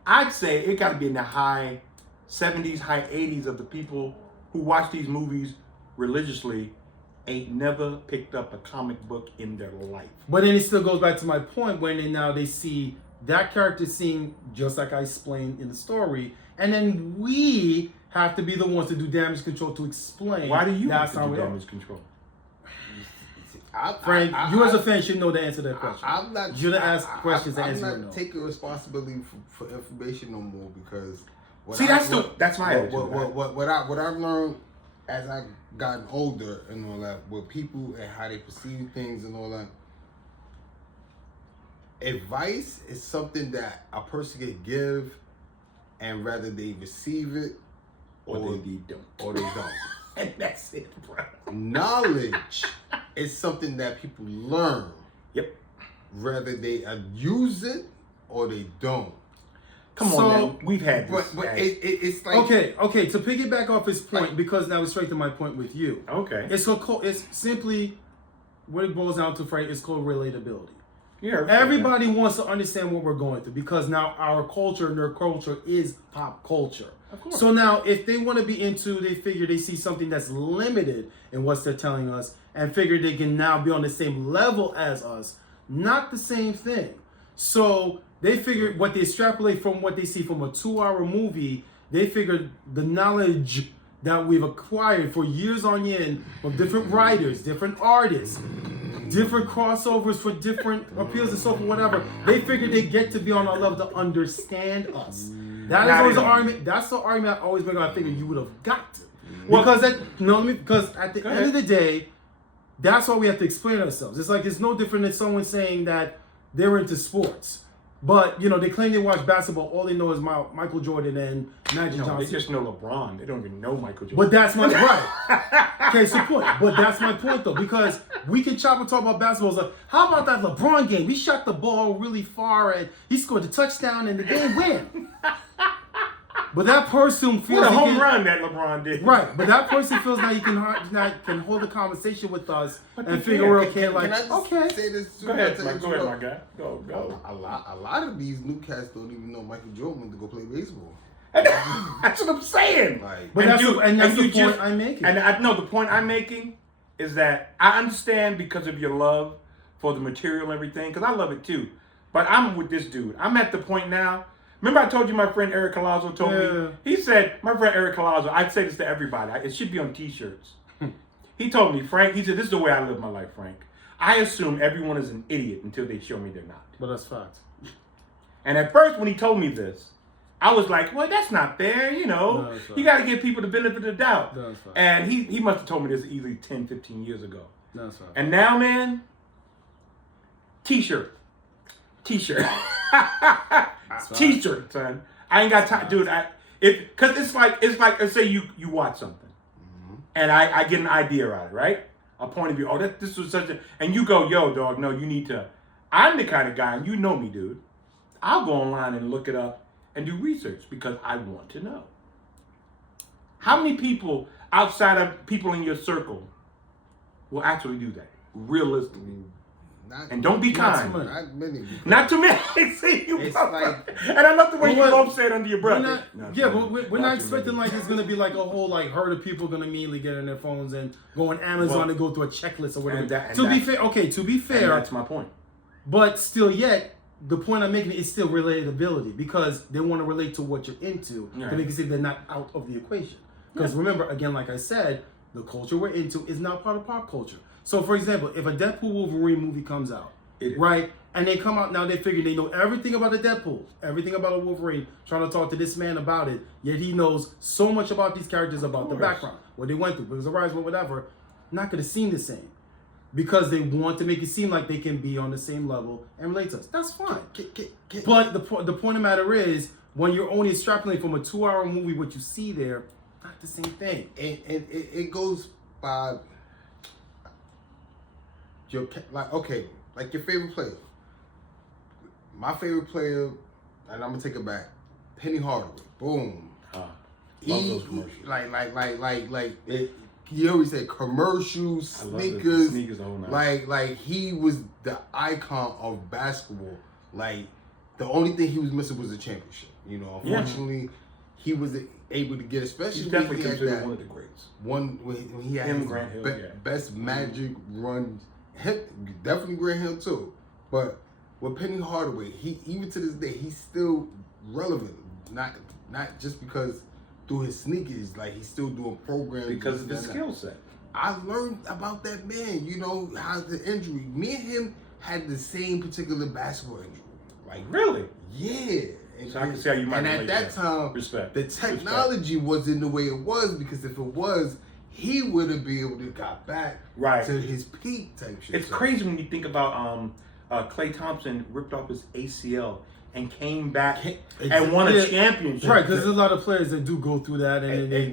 I'd say it got to be in the high 70s, high 80s of the people who watch these movies religiously ain't never picked up a comic book in their life. But then it still goes back to my point when now they see that character scene just like I explained in the story, and then we have to be the ones to do damage control to explain. Why do you have to do damage control? Frank, you as a fan should know the answer to that question. I'm not. You should ask questions and answer. I'm not taking responsibility for information no more because. That's my attitude. What I've learned as I've gotten older and all that, with people and how they perceive things and all that. Advice is something that a person can give, and whether they receive it or they don't. And that's it, bro. Knowledge is something that people learn. Yep. Whether they use it or they don't. Come on, man. We've had this. But it's like... Okay. To piggyback off his point, because now it's straight to my point with you. Okay. It's simply, what it boils down to, Frank, it's called relatability. Yeah. Everybody wants to understand what we're going through because now our culture and their culture is pop culture. Of course. So now if they want to be into, they figure they see something that's limited in what they're telling us and figure they can now be on the same level as us. Not the same thing. So they figure what they extrapolate from what they see from a 2-hour movie, they figure the knowledge that we've acquired for years on end from different writers, different artists, different crossovers for different appeals and so forth, whatever. They figure they get to be on our level to understand us. That is always the argument. That's the argument I always make. I figure you would have got to, because at the end of the day, that's why we have to explain ourselves. It's like it's no different than someone saying that they're into sports, but they claim they watch basketball. All they know is Michael Jordan and Magic Johnson. They just know LeBron. They don't even know Michael Jordan. But that's my right. Okay, so point. But that's my point though, because we can chop and talk about basketball. It's like, how about that LeBron game? He shot the ball really far and he scored the touchdown and the game win. But that person feels what a home run that LeBron did. Right, but that person feels now he can hold a conversation with us and figure we're okay. Can I just say this too? Go ahead, my guy. Go. A lot of these new cats don't even know Michael Jordan went to go play baseball. That's what I'm saying. But that's the point I'm making. And I know the point I'm making is that I understand because of your love for the material and everything, because I love it too. But I'm with this dude. I'm at the point now. Remember I told you my friend Eric Colazzo told me? He said, my friend Eric Colazzo, I'd say this to everybody. It should be on t-shirts. He told me, Frank, he said, this is the way I live my life, Frank. I assume everyone is an idiot until they show me they're not. But that's fact. And at first when he told me this, I was like, well, that's not fair, you got to give people the benefit of the doubt. And he must have told me this easily 10, 15 years ago. That's fact. And now, man, t-shirt. T-shirt, son. I ain't got time, dude. Cause it's like let's say you watch something, and I get an idea out of it, right? A point of view. Oh, this was such a, and you go, yo, dog. No, you need to. I'm the kind of guy, and you know me, dude. I'll go online and look it up and do research because I want to know. How many people outside of people in your circle will actually do that realistically? And don't be kind. Not many. Not too many. See you, It's brother. like- And I love the way you Well, both say it under your breath. We're not expecting like it's gonna be like a whole like herd of people gonna immediately get on their phones and go on Amazon and go through a checklist or whatever. To be fair, that's my point. but still yet, the point I'm making is still relatability because they want to relate to what you're into. Right. To make it say they're not out of the equation. Because remember, again, like I said, the culture we're into is not part of pop culture. So for example, if a Deadpool Wolverine movie comes out, right? And they come out now, they figure they know everything about a Deadpool, everything about a Wolverine, trying to talk to this man about it, yet he knows so much about these characters, about the background, what they went through, because of rise, whatever, not going to seem the same. Because they want to make it seem like they can be on the same level and relate to us. That's fine. But the point of the matter is, when you're only extrapolating from a 2-hour movie, what you see there, not the same thing. And it goes by your like your favorite player. My favorite player, and I'm gonna take it back. Penny Hardaway. Boom. Love those commercials. Like it. You always say commercials, sneakers. Sneakers the whole night. Like he was the icon of basketball. Like the only thing he was missing was a championship. You know, unfortunately, he was able to get, especially He's when definitely he had considered that one of the greats. when he had Him, his Grant Hill, best Magic run. Definitely Grant Hill too, but with Penny Hardaway, he even to this day he's still relevant. Not just because through his sneakers, like he's still doing programs Because of his skill set. I learned about that man. You know how the injury. Me and him had the same particular basketball injury. Like Really? yeah. And, So I can see how you might and at relate that that. time, Respect. the technology wasn't the way it was, because if it was, he would have been able to got back to his peak type shit. It's crazy when you think about Klay Thompson ripped off his ACL and came back and won a championship. Right, because there's a lot of players that do go through that and they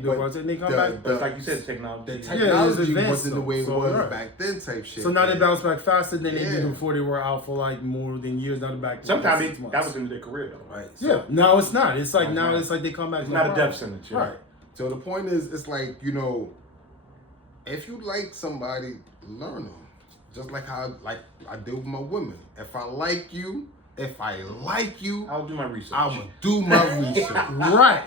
come back. But like you said, technology. The technology advanced wasn't the way it though. was back then type shit. So now they bounce back faster than they did before they were out for like more than years. Now they're back. Sometimes that was in their career though. Right. Yeah. No, it's not. It's like now it's like they come back. It's not a death sentence. Right. So the point is, it's like, you know, if you like somebody, learn them. Just like how I deal with my women. If I like you, I'll do my research. I'm gonna do my research. Right.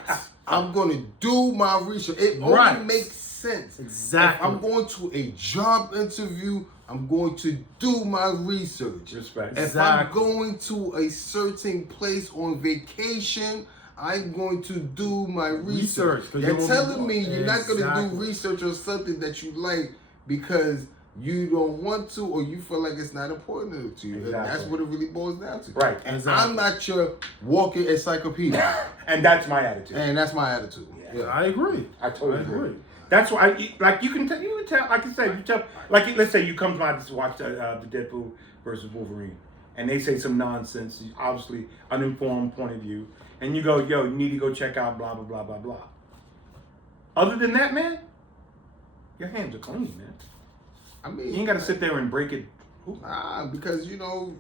I'm gonna do my research. It only makes sense. Exactly. If I'm going to a job interview, I'm going to do my research. Respect. If I'm going to a certain place on vacation, I'm going to do my research. You're telling me you're not going to do research on something that you like because you don't want to, or you feel like it's not important to you. Exactly. And that's what it really boils down to. Right. And I'm not your walking encyclopedia. And that's my attitude. And that's my attitude. Yeah, I agree. I totally agree. That's why, like you can tell, like you said, like let's say you come by to watch the Deadpool versus Wolverine, and they say some nonsense, obviously uninformed point of view, and you go, yo, you need to go check out blah blah blah blah blah. Other than that, man, your hands are clean, man. I mean, you ain't got to sit there and break it. Because you know,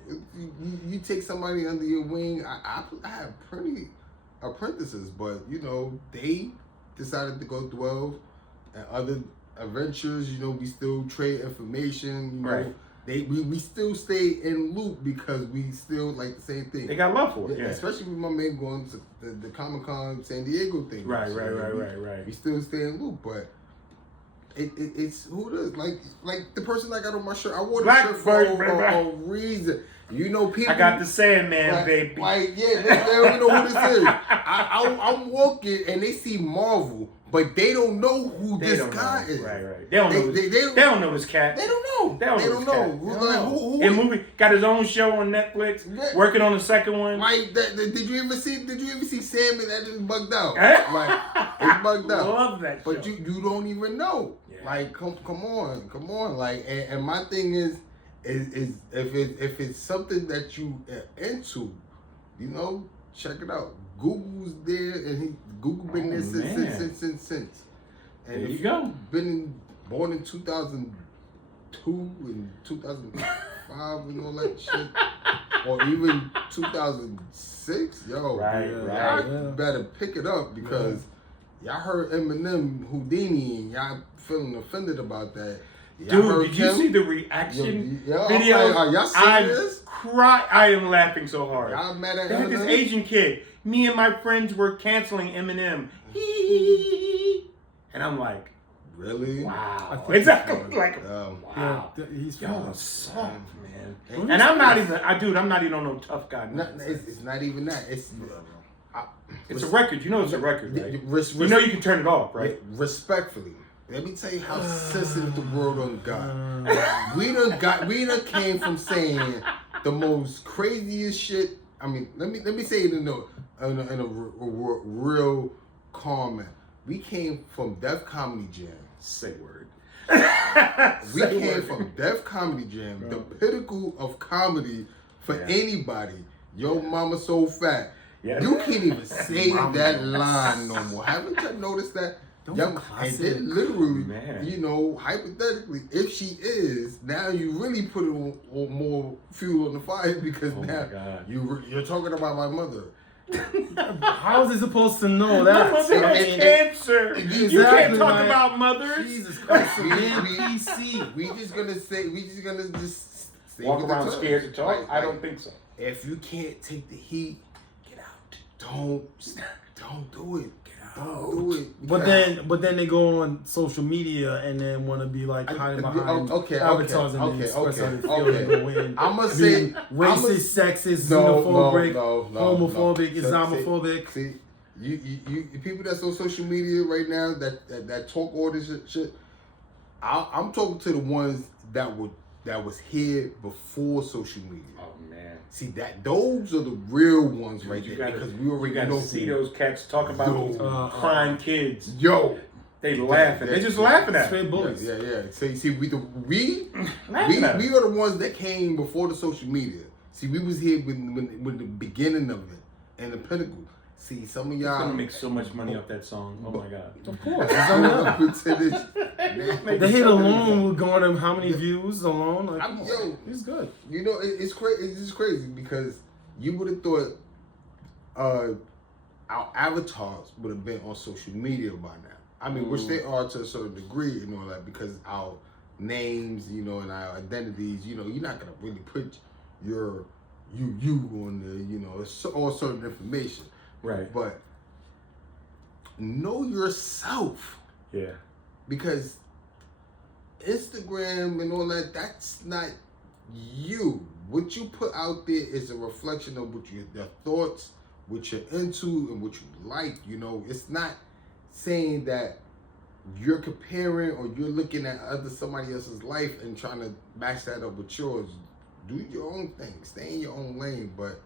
you take somebody under your wing. I have plenty apprentices, but you know, they decided to go 12 and other adventures. You know, we still trade information. You know, we still stay in loop because we still like the same thing. They got love for it, yeah. Especially with my man going to the Comic-Con San Diego thing. Right. We still stay in loop, but it's who it is. Like the person I got on my shirt. I wore the shirt for a reason. You know, people. I got the Sandman, baby. Like, yeah, they don't know who this is. I'm walking and they see Marvel, but they don't know who this guy is. Right. They don't know. They don't know his cat. They don't know. They don't know. Who in movie got his own show on Netflix. Working on the second one. Like, did you ever see Sandman? That is bugged out. Like, it's bugged out. Love that. But show. you don't even know. Yeah. Like, come on. Like, and my thing is if it's something that you into, you know, check it out. Google's there, and Google been there since. And there you go. Born in 2002 and 2005 and all that shit, or even 2006. Yo, y'all better pick it up because y'all heard Eminem Houdini and y'all feeling offended about that. Dude, did you see the reaction video? Are y'all serious? I am laughing so hard. Y'all mad at They had this Asian kid. Me and my friends were canceling Eminem. And I'm like, really? wow. Exactly. Like, Um, wow. Yeah, he's Y'all fine. are soft, man. And I'm not even, I'm not even on no tough guy. it's not even that. It's a record. You know it's a record, right? You know you can turn it off, right? Respectfully, let me tell you how sensitive the world done got. We done came from saying the most craziest shit. I mean, let me say it in a real calm manner. We came from Def Comedy Jam. Say word. We came from Def Comedy Jam, the pinnacle of comedy for anybody. Yo, mama so fat. Yeah. You can't even say that line no more. Haven't you noticed that? And then literally, you know, hypothetically, if she is, now you really put it on more fuel on the fire because now you're talking about my mother. How is he supposed to know that? My mother has cancer. Exactly, You can't talk man. about mothers. Jesus Christ, PC. We just gonna say Walk with the around tongue. scared to talk? Like, I don't think so. If you can't take the heat, get out. Don't do it. Don't do it. But then they go on social media and then want to be like hiding behind avatars and express how they feel and go in. I'm gonna say racist, sexist, xenophobic, homophobic, Islamophobic. See, you people that's on social media right now that talk all this shit. I'm talking to the ones that was here before social media. Oh man. See those are the real ones right there because we already know. See those cats talk about these crying kids. Yo, they laughing. They just laughing at straight bullets. Yeah. See, we are the ones that came before the social media. See, we was here when the beginning of it and the pinnacle. See, some of y'all gonna make so much money off that song. Oh my god. Of course. The hit alone will go on how many views alone? Like, it's good. You know, it's crazy. It's just crazy because you would have thought our avatars would have been on social media by now. I mean, which they are to a certain degree, you know, like because our names, you know, and our identities, you know, you're not gonna really put your you on there, you know, it's all certain information. Right. But know yourself. Yeah. Because Instagram and all that's not you. What you put out there is a reflection of what your thoughts, what you're into, and what you like. You know, it's not saying that you're comparing or you're looking at somebody else's life and trying to match that up with yours. Do your own thing. Stay in your own lane. But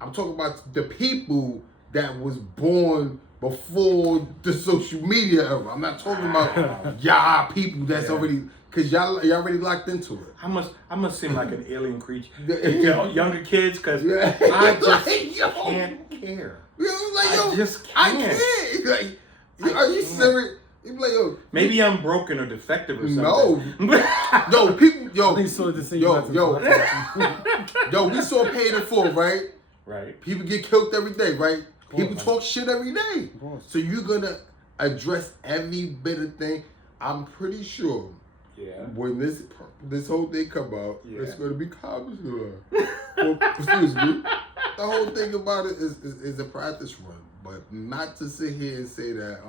I'm talking about the people that was born before the social media era. I'm not talking about y'all people that's already, because y'all already locked into it. I must seem like an alien creature to younger kids because I just can't care. I just can't. I can't. Like, are you serious? You be like, yo, maybe I'm broken or defective or something. No, people, I think so. We saw Paid in Full, right? Right. People get killed every day, right? People talk shit every day. So you're gonna address every bit of thing. I'm pretty sure. Yeah. When this whole thing come out, it's gonna be comments. Excuse me. The whole thing about it is a practice run, but not to sit here and say that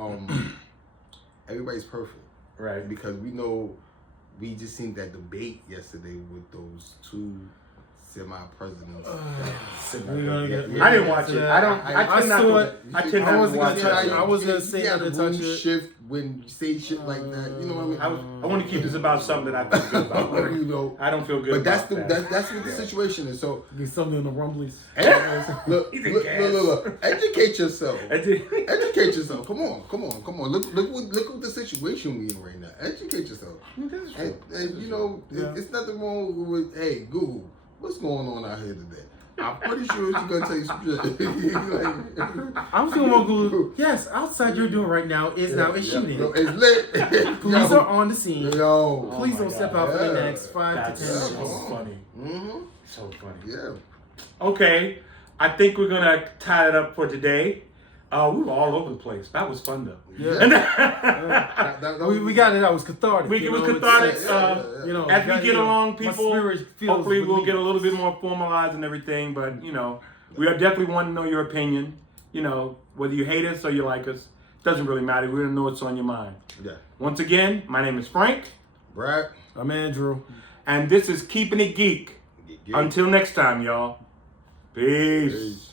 everybody's perfect, right? Because we know we just seen that debate yesterday with those two semi-presidents. I didn't watch it. I was gonna say not to touch it. Shift when you say shit like that. You know what I mean? I want to keep this about something that I feel good about. You know, I don't feel good. But about that's what the situation is. So get something in the rumblies. Look. Educate yourself. Educate yourself. Come on. Look what the situation we in right now. Educate yourself. And you know, it's nothing wrong with Google. What's going on out here today? I'm pretty sure she's gonna tell you some shit. I'm feeling more good. Yes, outside you're doing right now is now a shooting. It's lit. Police are on the scene. Yo, please don't step out for the next 5 to 10 minutes. So funny. Mm-hmm. So funny. Yeah. Okay, I think we're gonna tie it up for today. We were all over the place. That was fun though. Yeah. That we got it out. It was cathartic. It was know, cathartic. you know, As we get along, my people, spirit feels hopefully we'll get a relieved. little bit more formalized and everything. But you know, we are definitely want to know your opinion. You know, whether you hate us or you like us, doesn't really matter. We want to know what's on your mind. Yeah. Once again, my name is Frank, Brad. I'm Andrew. and this is Keeping It Geek. Geek. Until next time, y'all. Peace. Peace.